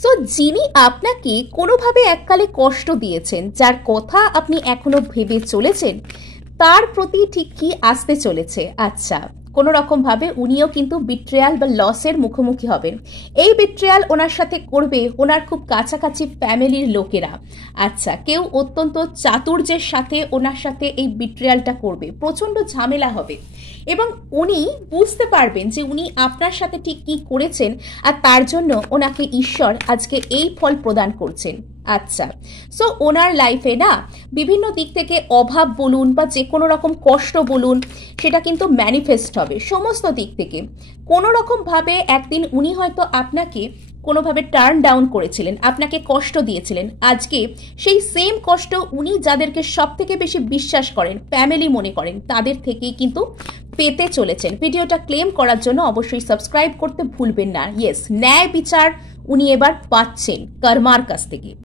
So যিনি আপনাকে কোনোভাবে এককালে কষ্ট দিয়েছেন, যার কথা আপনি এখনো ভেবে চলেছেন, তার প্রতি ঠিক কি আসতে চলেছে? আচ্ছা, কোনো রকমভাবে উনিও কিন্তু বিট্রেয়াল বা লসের মুখোমুখি হবেন। এই বিট্রেয়াল ওনার সাথে করবে ওনার খুব কাছাকাছি ফ্যামিলির লোকেরা। আচ্ছা, কেউ অত্যন্ত চাতুর্যের সাথে ওনার সাথে এই বিট্রেয়ালটা করবে, প্রচণ্ড ঝামেলা হবে এবং উনি বুঝতে পারবেন যে উনি আপনার সাথে ঠিক কি করেছেন, আর তার জন্য ওনাকে ঈশ্বর আজকে এই ফল প্রদান করছেন। আচ্ছা, সো ওনার লাইফে না বিভিন্ন দিক থেকে অভাব বলুন বা যে কোনো রকম কষ্ট বলুন, সেটা কিন্তু ম্যানিফেস্ট হবে সমস্ত দিক থেকে। কোনো রকমভাবে একদিন উনি হয়তো আপনাকে কোনোভাবে টার্ন ডাউন করেছিলেন, আপনাকে কষ্ট দিয়েছিলেন। আজকে সেই সেম কষ্ট উনি যাদেরকে সব থেকে বেশি বিশ্বাস করেন, ফ্যামিলি মনে করেন, তাদের থেকেই কিন্তু পেতে চলেছেন। ভিডিওটা ক্লেম করার জন্য অবশ্যই সাবস্ক্রাইব করতে ভুলবেন না। ইয়েস, ন্যায় বিচার উনি এবার পাচ্ছেন কর্মার কাছ থেকে।